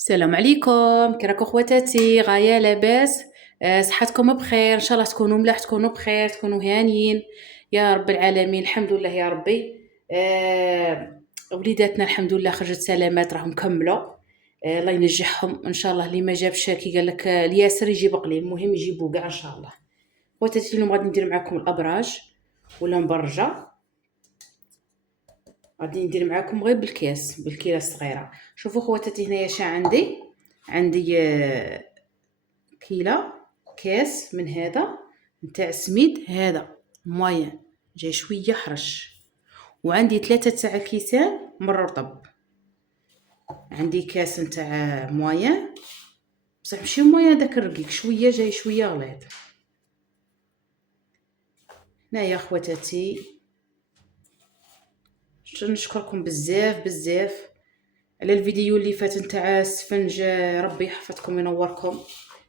السلام عليكم، كي راكم خواتاتي؟ غاية لاباس؟ صحتكم بخير؟ ان شاء الله تكونوا ملاح، تكونوا بخير، تكونوا هانيين يا رب العالمين. الحمد لله يا ربي. وليداتنا الحمد لله خرجت سلامات، راهم كملوا. الله ينجحهم ان شاء الله. اللي ما جابش كي قال لك الياسر يجيب قليل، المهم يجيبوا كاع ان شاء الله. خواتاتي اليوم غادي ندير معكم الابراج ولا مبرجه. غادي ندير معاكم غير بالكيله الصغيره. شوفوا خواتاتي هنايا شا عندي كيله كاس من هذا نتاع سميد، هذا موين جاي شويه حرش، وعندي 3 تاع كيسان مر رطب. عندي كاس نتاع موين بصح ماشي موين داك الرقيق، شويه جاي شويه غليظ. هنايا خواتاتي نشكركم بزاف على الفيديو اللي فات نتاع السفنج. ربي يحفظكم وينوركم،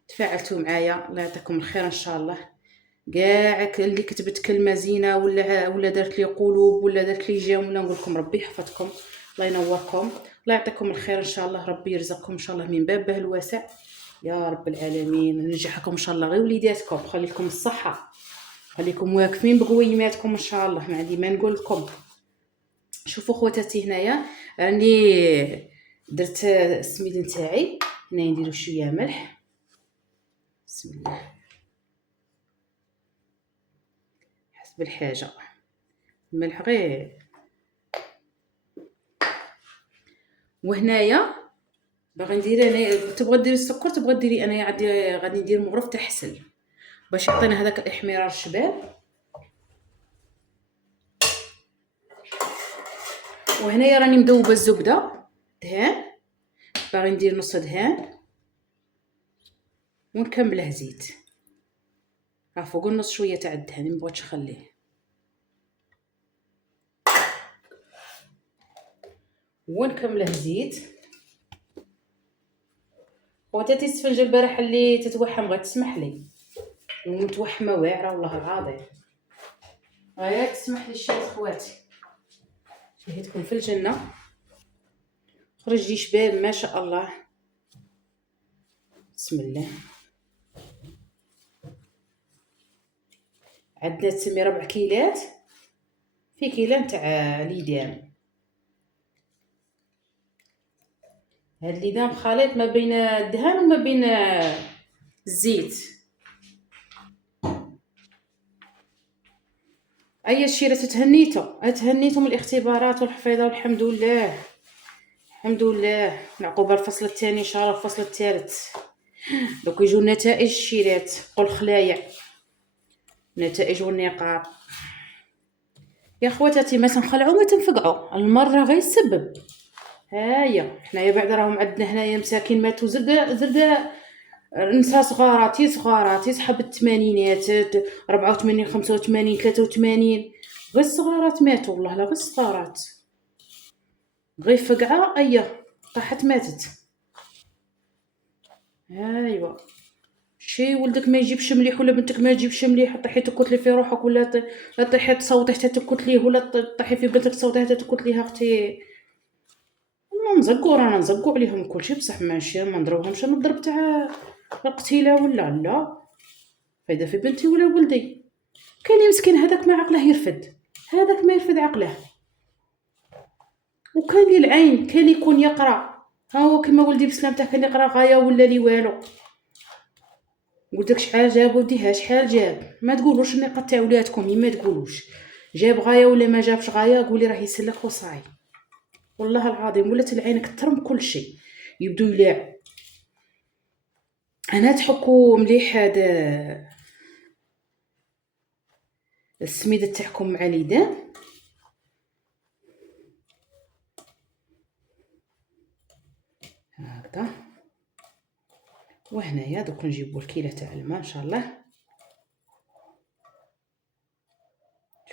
تفاعلتوا معايا، الله يعطيكم الخير ان شاء الله. كاع اللي كتبت كلمه زينه ولا دارت لي قلوب ولا دارت لي جيم، ولا نقول لكم ربي يحفظكم، الله ينوركم، الله يعطيكم الخير ان شاء الله. ربي يرزقكم ان شاء الله من بابه الواسع يا رب العالمين. ننجحكم ان شاء الله غير وليداتكم، خليكم الصحه، خليكم واقفين بقويماتكم ان شاء الله. ما عندي ما نقول لكم. شوفوا خواتاتي هنايا راني درت السميد نتاعي. هنا نديرو شويه ملح، بسم الله، حسب الحاجه، الملح غير. وهنايا باغي ندير انا، تبغى ديري السكر تبغى ديري، انا غادي ندير مغرف تاع حسل باش يعطينا هذاك الاحمرار الشباب. وهنايا راني مذوبه الزبده دهان، باغي ندير نص دهان ونكمله زيت. ها فوق النص شويه تاع الدهان، ما بغيتش نخليه. ونكمله زيت. خواتاتي السفنجه البارح اللي تتوحم غير تسمح لي، ومتوحمه واعره والله العظيم، غير تسمح لي الشات خواتي. شهيتكم في الجنه، خرج لي شباب ما شاء الله، بسم الله. عندنا تسمي 4 كيلات في كيله نتاع ليدام. هاد ليدام خليط ما بين الدهان وما بين الزيت. اي شيره تهنيتو من الاختبارات والحفيظه، والحمد لله الحمد لله. عقوبه الفصل الثاني ان شاء الله الفصل الثالث. دوك يجوا النتائج الشيرات، قول خلايع نتائج والنقاط. يا خواتاتي ما تنخلعوا ما تنفقعوا، المره غير السبب. هايا حنايا بعد راهم عندنا هنايا مساكين ماتوا زرقاء نساء صغارات يصحاب الثمانينات، 84 85 83، غير الصغارات ماتوا والله، لا غير الصغارات، غير فقعه ايا طاحت ماتت. ايوا شي ولدك ما يجيبش مليح ولا بنتك ما تجيبش مليح، طيحي تكتلي في روحك ولا طيحي تصوتي حتى تكتليه، ولا طيحي في بنتك تصوتي حتى تكتليها اختي. رانا نزقوا عليهم كلشي، بصح ماشي ما نضربهمش نضرب تاع القتيله ولا لا. فاذا في بنتي ولا ولدي، كاين مسكين هذاك ما عقله يرفد، هذاك ما يرفد عقله. وكاين لي العين، كاين اللي يكون يقرا، ها هو كيما ولدي بسلامته كان يقرا غايه ولا لي والو. قلت لك شحال جاب وديها، شحال جاب، ما تقولوش النقاط تاع ولادكم، ما تقولوش جاب غايه ولا ما جابش غايه، قولي راه يسلك وصاي. والله العظيم ولات العين كترم كل شيء، يبدو يلاع. انا تحكوا مليح هذا السميده تاعكم مع ليدان. هكذا. وهنايا دوك نجيبوا الكيله تاع الماء ان شاء الله.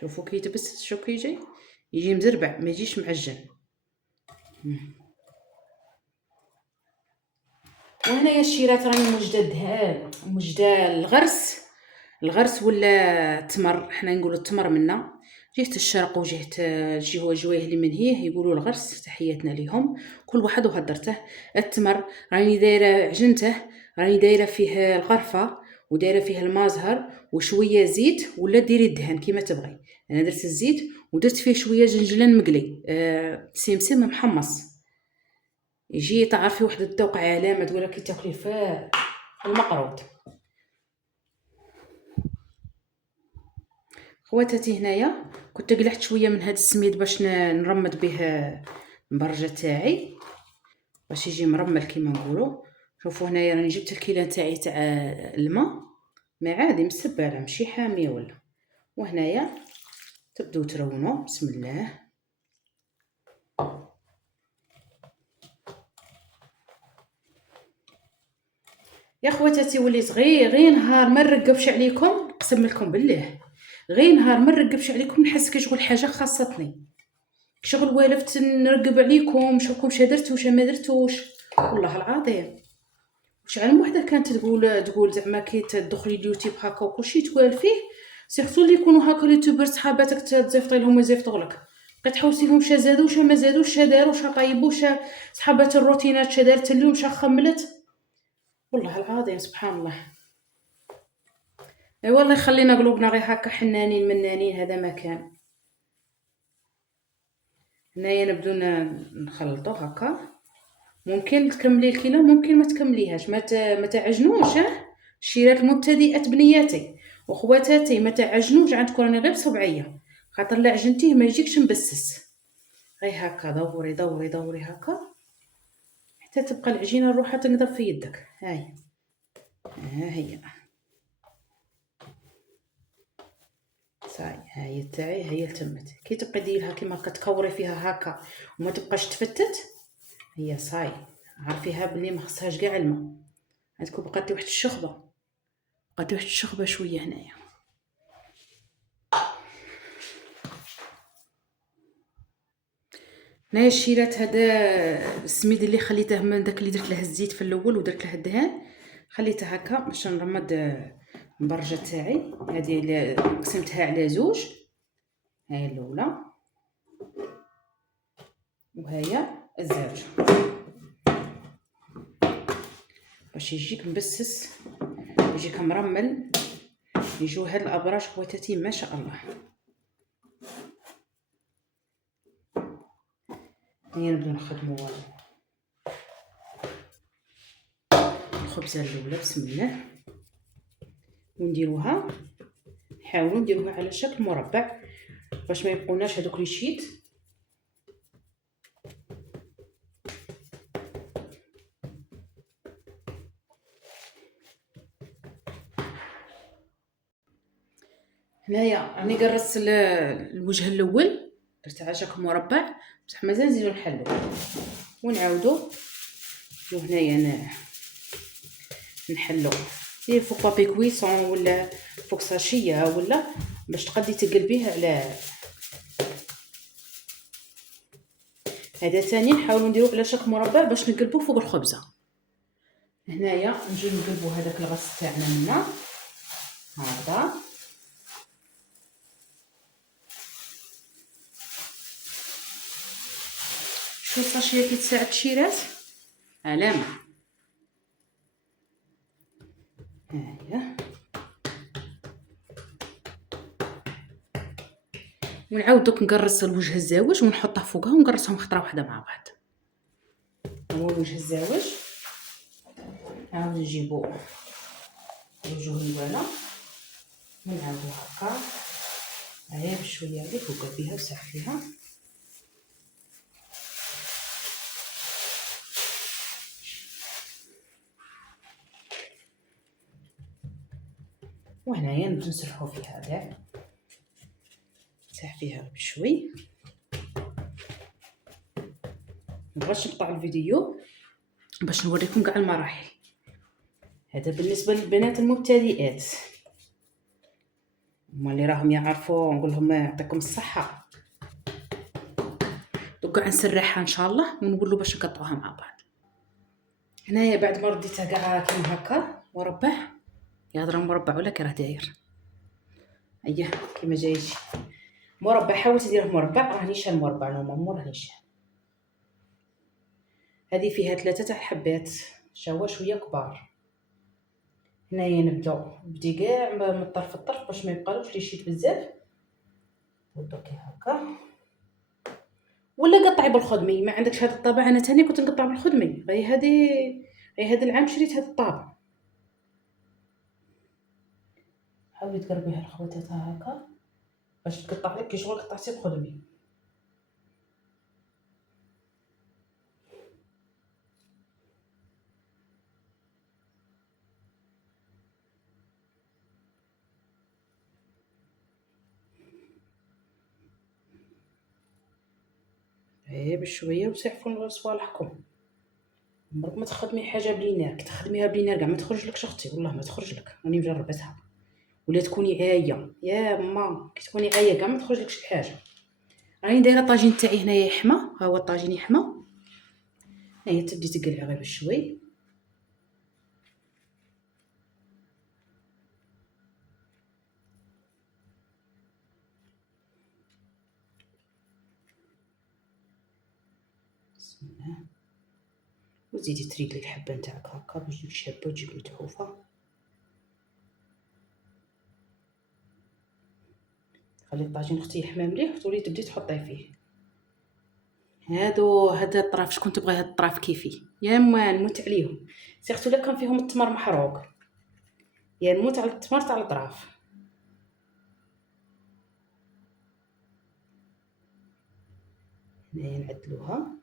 شوفوا كي يتبس، شوفوا كي يجي مزربع، ما يجيش معجن. وهنايا الشيرات راني موجده الغرس ولا التمر، حنا نقولوا التمر منا. جهة الشرق وجهة الجوايه اللي من هيه يقولوا الغرس، تحياتنا ليهم كل واحد وهدرته. التمر راني دايره عجنته، راني دايره فيه الغرفه ودايره فيه المازهر وشويه زيت، ولا ديري الدهن كيما تبغي. انا درت الزيت ودرت فيه شويه جنجلان مقلي، سمسم محمص، يجي تعرفي واحد الذوق علامه تقول لك تاكلي في المقروط. خواتاتي هنايا كنت قلعت شويه من هذا السميد باش نرمد به المبرجه تاعي باش يجي مرمل كيما نقولوا. شوفوا هنايا راني جبت الكيلان تاعي تاع الماء، ما عادي مسبله ماشي حاميه ولا. وهنايا تبدو ترونوا بسم الله. يا خواتاتي وليت غير نهار ما نرقبش عليكم، نقسم لكم بالله غير نهار ما نرقبش عليكم نحس كشغل حاجه خاصتني، شغل والفت نرقب عليكم نشوفكم شا درتو شا ما درتوش والله العظيم. شحال وحده كانت تقول زعما كي تدخلي اليوتيوب هكا وكلشي توال فيه، سيرتو اللي يكونوا هكا اليوتيوبر صحاباتك تزيفطي لهم ويزيفطوا لك، بقيت تحوسي لهم شا زادوا شا ما زادوش شا داروا شا طيبوا شا صحابات الروتينات شا دارت اليوم شا خملت والله العظيم سبحان الله. اي والله خلينا قلوبنا غير هكا حنانين منانين، هذا ما كان. هنايا نبدو نخلطو هكا، ممكن تكملي الكيلو ممكن ما تكمليهاش، ما تعجنوش. الشيرات المبتدئات بنياتي وخواتاتي ما تعجنوش عندكم، راني غير بصبعيه خاطر لا عجنتيه ما يجيكش مبسس. غير هكا دوري دوري دوري هكا حتى تبقى العجينه روحها تنقضب في يدك. هاي ها هي صاي، هاي تاعي هي تمت. كي تبقى ديرها كيما هكا تكوري فيها هكا وما تبقاش تفتت، هي صاي عارفيها بلي ما خصهاش كاع الماء. عندكم بقات واحد الشخبه، بقات واحد الشخبه شويه هنايا. هنايا الشيرات هذا السميد اللي خليته من داك اللي درت له الزيت في الاول ودرت له الدهان، خليته هكا باش نرمد المبرجه تاعي. هذه اللي قسمتها على زوج، هاي الاولى وهي الزوج باش يجيك مبسس يجيك مرمل. يجوا هاد الابراج خواتاتي ما شاء الله. هيا نبداو نخدموا الخبزه الاولى بسم الله، ونديروها نحاولوا نديروها على شكل مربع باش ما يبقوناش هذوك لي شيت. هنايا راني قرصت الوجه الاول درت على شكل مربع بصح مازال نزيدو نحلو ونعاودو. جو هنايا نحلو دير فوق بابي كويسون ولا فوق ساشيه ولا باش تقدي تقلبيه على هذا. ثاني نحاولوا نديرو على شكل مربع باش نقلبوه فوق الخبزه. هنايا نجي نقلبوا هذاك الغص تاعنا هنا هذا. شو الساشيه كيتساعد الشيرات علامه. هايا ونعاود دوك نقرص الوجه الزاوج ونحطه فوقها ونقرصهم خطره واحده مع بعض. هو الوجه الزاوج نعاود نجيبو الوجه الاولى ونعاودو هكا هاي بشويه هذيك وقلبيها وسحفيها. وهنايا نبداو نسرحو فيها كاع سحفيها بشوي. مبغاش نقطع الفيديو باش نوريكم كاع المراحل. هذا بالنسبه للبنات المبتدئات، هما اللي راهم يعرفوا نقول لهم يعطيكم الصحه. دوكا نسرحها ان شاء الله ونقول له باش نقطعوها مع بعض. هنايا بعد ما رديتها كاع كيما هكا مربع، يهضر مربع ولا كي راه داير اييه كيما جايتي. مربع، حاولت نديره مربع، راني شال مربع نورمالمون راني شال. هذه فيها 3 تاع الحبات، شاوا شويه كبار. هنايا بدي كاع من الطرف الطرف باش ما يبقالوش لي شيت بزاف. ودوكي هكا، ولا قطعي بالخدمي، ما عندكش هذا الطابع. انا تاني كنت نقطع بالخدمي، غير هذا العام شريت هذا الطابع. حاولي تقربيها لخواتاتها هكا باش تقطع لك كي شغل قطعتي بخدمي. بشويه وسيعفوا صوالحكم. عمرك ما تخدمي حاجه بلينار، كي تخدميها بلينار كاع ما تخرج لك اختي، والله ما تخرج لك، راني مجربتها. ولا تكوني عايه يا ماما، كي تكوني عايه كاع ما تخرج لك شي حاجه. راني دايره الطاجين تاعي هنايا يحمى، ها هو الطاجين يحمى. هيا تبدي تقلعي غير بشوي. بسم الله. وزيدي تريقلي الحبه نتاعك هكا باش تجيك شابه وتجيك متحوفه. خلي الطاجين اختي يحمى مليح وتولي تبدي تحطيه فيه. هذا الطراف، شكون تبغي هاد الطراف كيفي يا اما نموت عليهم، سيرتو لا كان فيهم التمر محروق، يا نموت على التمر تاع الطراف. هنايا نعدلوها.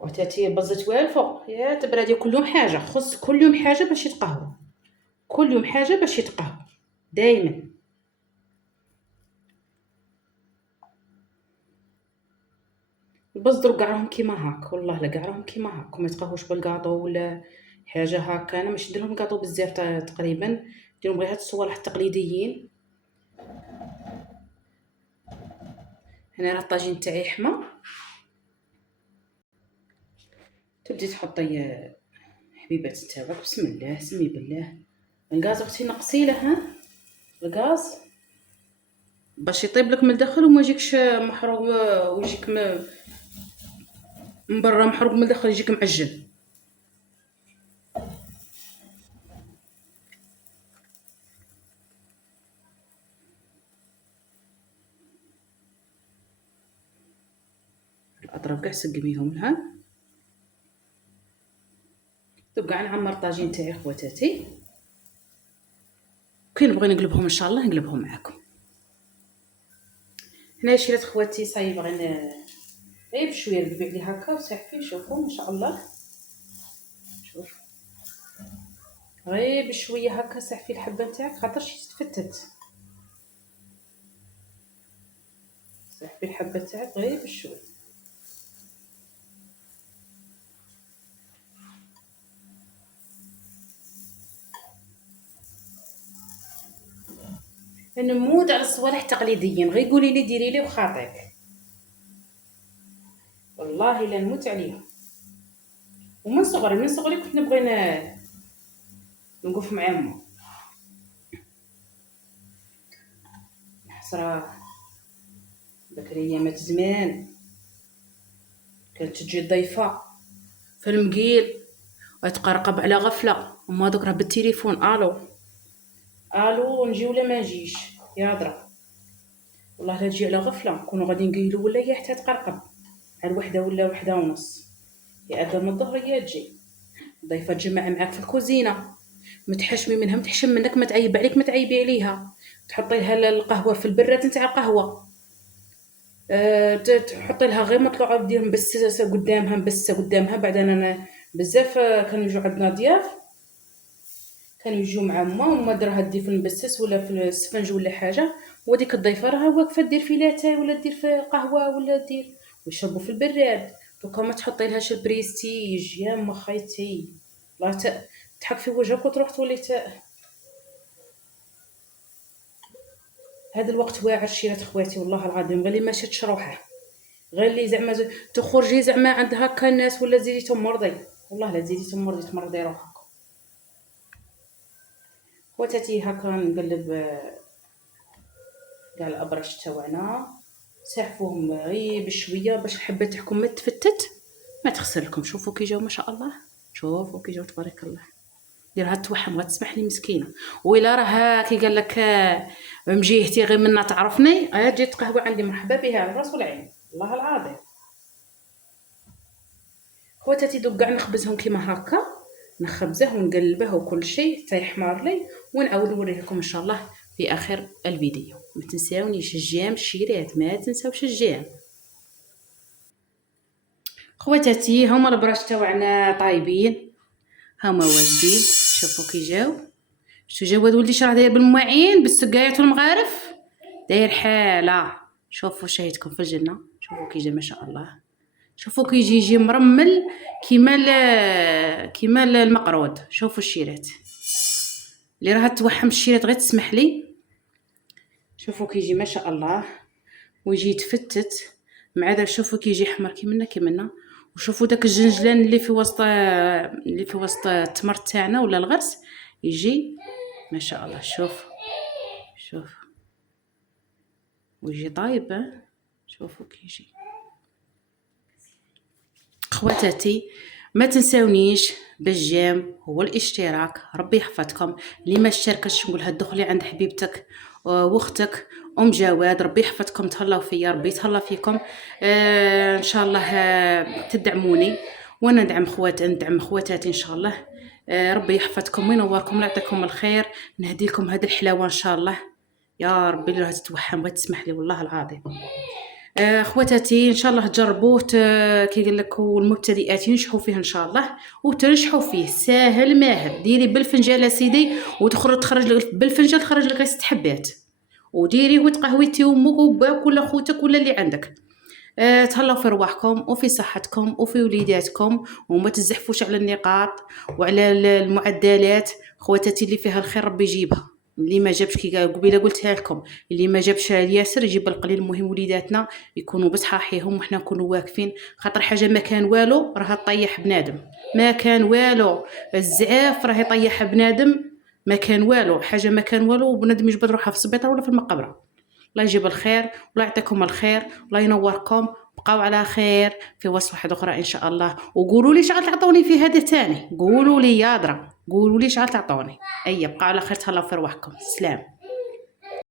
وتاتي بزت والفو يا تبردي كل يوم حاجه، خص كل يوم حاجه باش يتقهوى، كل يوم حاجه باش يتقهوى دائما. البصدر كاع راهم كيما هاك، والله لا كاع راهم كيما هاك، ما يتقهوش بالكاطو ولا حاجه هكا. انا ماشي نديرهم كاطو بزاف تقريبا، نديرهم غير هاد الصوالح التقليديين. هنا راه الطاجين تاعي حمى. تبدي تحطي حبيبات تاعك، بسم الله سمي بالله. الغاز اختي نقصي له، ها الغاز باش يطيب لك من الداخل وما يجيكش محروق، ويجيك من برا محروق، من الداخل يجيك معجن. الاطراف كاع سقميهم لها. تبقى نعمر الطاجين تاعي خواتاتي، كي نبغي نقلبهم ان شاء الله نقلبهم معاكم. هنا شريت خواتي صاي بغينا غير بشويه نقلب عليه هكا وصافي. شوفوا ما شاء الله، شوف غير بشويه هكا صافي الحبه نتاعك خاطرش تفتت. صافي الحبه تاعك غير بشويه. انا نموت على الصوالح التقليديين، غير قولي لي ديري لي وخاطيك، والله لا نموت عليهم. ومن صغري كنت نبغي نوقف مع امه. حسرة بكرية مات زمان، كانت تجي الضيفة في المقيل وتقرقب على غفلة، وما دوك راه بالتليفون الو نجي ولا ما نجيش يهضر. والله لا تجي على غفلة نكونوا غادي نقيلو ولا هي حتى تقرقب على الوحدة ولا وحدة ونص، يا أذان من الظهر يا تجي الضيفة تجمع معاك في الكوزينة، متحشمي منها متحشم منك، ما تعيب عليك ما تعيبي عليها، تحطي لها القهوة في البراد نتاع القهوة، تحطي لها غير مطلوعه دير مبسسه قدامها، مبسه قدامها. بعدين انا بزاف كانوا يجوا عندنا ضياف، كانوا يجوا مع وما درها دير في المبسس ولا في السفنج ولا حاجه، وديك الضيفه راها واقفه دير في لاتاي ولا دير في قهوه ولا دير ويشربوا في البراد. دوكا ما تحطي لهاش البريستيج يا ما خيتي، لا تحك في وجهك وتروح تولي هذا الوقت واعر شيرات خواتي، والله العظيم غير اللي ما شاتش روحه، غير اللي زعما تخرجي زعما عند هكا الناس ولا زيديتهم مرضي. والله لا تزيدي تمرضي روحك. خواتاتي هكا نقلب كاع الابراج تاعنا، سحفوهم غير بشويه باش الحبه تاعكم ما تفتت ما تخسر لكم. شوفوا كي جاو ما شاء الله، شوفوا كي جاو تبارك الله. ديرها توحم غتسمح لي مسكينه. وإلا راه كي قال لك مجيهتي غير منا تعرفني، تجي تقهوى عندي مرحبا بها على الراس والعين والله العظيم. خواتاتي دوك كاع نخبزهم كيما هكا، نخبزه ونقلبه وكل شيء حتى يحمر لي، ونعاود نوريه لكم ان شاء الله في اخر الفيديو. ما تنساونيش الجيم الشيرات، ما تنساوش الجيم. خواتاتي هما البراج تاعنا طايبين، هما واجدين. شوفوا كي جاو، شتو جاو هاد ولدي راه داير بالمواعين بالسقايات والمغارف، داير حاله. شوفوا شاهدكم في الجنه، شوفوا كي جا ما شاء الله. شوفوا كي يجي مرمل كيما المقرود. شوفوا الشيرات اللي راها توحم الشيرات غير تسمح لي. شوفوا كي يجي ما شاء الله، ويجي يتفتت مع ذا. شوفوا كي يجي حمر كيمنا. وشوفوا داك الجنجلان اللي في وسط التمر تاعنا ولا الغرس يجي ما شاء الله. شوف ويجي طايب. شوفوا كي يجي. خواتاتي ما تنساونيش بالجيم والاشتراك، ربي يحفظكم. اللي ما اشتركش نقولها دخلي عند حبيبتك واختك ام جواد، ربي يحفظكم. تهلاو فيا، ربي يتهلا فيكم. ان شاء الله تدعموني وانا ندعم خواتاتي ان شاء الله. ربي يحفظكم وينوركم ويعطيكم الخير. نهديكم هذه الحلاوه ان شاء الله يا ربي. اللي راها تتوحم وتسمح لي والله العظيم. خواتاتي ان شاء الله تجربوه كي قال لك، والمبتدئات ينجحوا فيه ان شاء الله وتنجحوا فيه. ساهل ماهل. ديري بالفنجان سيدي تخرج لك بالفنجان، تخرج لك 6 حبات، وديري وتقهويتي امك وباك ولا خوتك ولا اللي عندك. تهلاو في رواحكم وفي صحتكم وفي وليداتكم، وما تزحفوش على النقاط وعلى المعدلات. خواتاتي اللي فيها الخير ربي يجيبها. اللي ما جابش كي قبيله قلتها لكم، اللي ما جابش الياسر يجيب القليل. المهم وليداتنا يكونوا بصحاحيهم وحنا نكونوا واقفين، خاطر حاجه ما كان والو راها تطيح بنادم. ما كان والو الزعاف راه يطيح بنادم. ما كان والو حاجه، ما كان والو وبنادم يجبد روحها في السبيطار ولا في المقبره. الله يجيب الخير والله يعطيكم الخير، الله ينوركم. بقاو على خير في وصفه واحده اخرى ان شاء الله. وقولوا لي شغل تعطوني في هذا تاني، قولوا لي يا درا، قولوا لي شغل تعطوني. بقاو على خير، تهلاو في رواحكم. سلام.